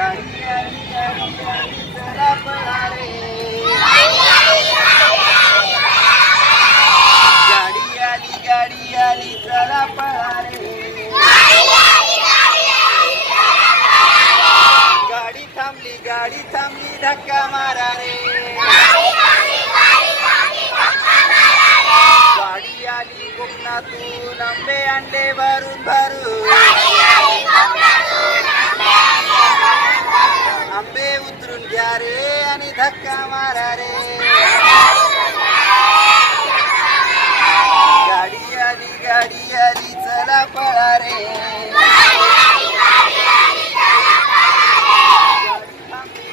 गाडी आली गाडी आली चला पळा रे गाडी आली गाडी आली चला पळा रे गाडी थांबली गाडी थांबली धक्का मारा रे गाडी आली कोकणातून आंबे अंडे भरून भरून धक्का मारा रे. गाडी आली गाडी आली चला पळा रे.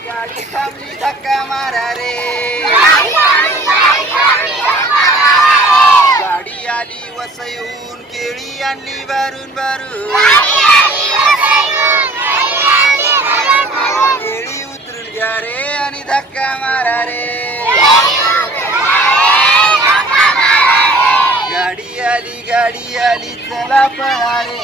गाडी थांबली धक्का मारा रे. गाडी आली वसयून केळी आणली भरून भरून केळी उतरून घ्या रे आणि धक्का मारा रे गाडी आली गाडी आली चला पळा रे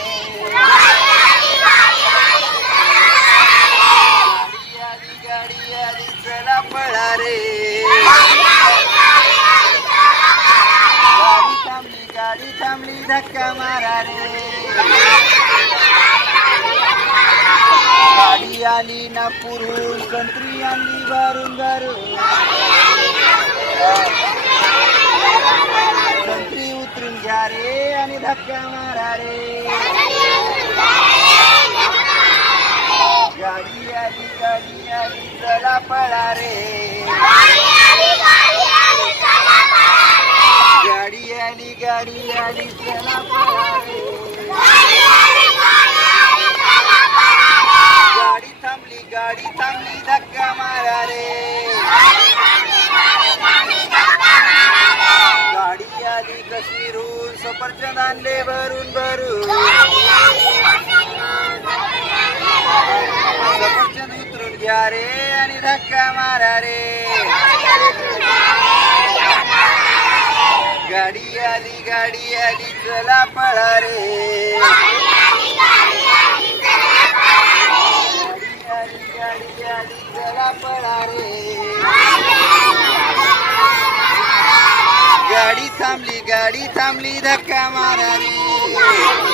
गाडी आली गाडी आली चला पळा रे गाडी थांबली गाडी थांबली धक्का मारा रे आली आली नागपूरहून संत्री आणली भरून भरून संत्री उतरून घ्या रे आणि धक्का मारा रे. गाडी आली गाडी आली चला पळा रे. गाडी आली गाडी आली चला पळा रे गाडी थांबली गाडी थांबली धक्का मारा रे गाडी आली कश्मीरहून सफरचंद आणले भरून भरून. सफरचंद उतरून घ्या रे आणि धक्का मारा रे. गाडी आली गाडी आली चला पळा रे गाडी आली गाडी आली चला पळा रे गाडी थांबली धक्का मारा रे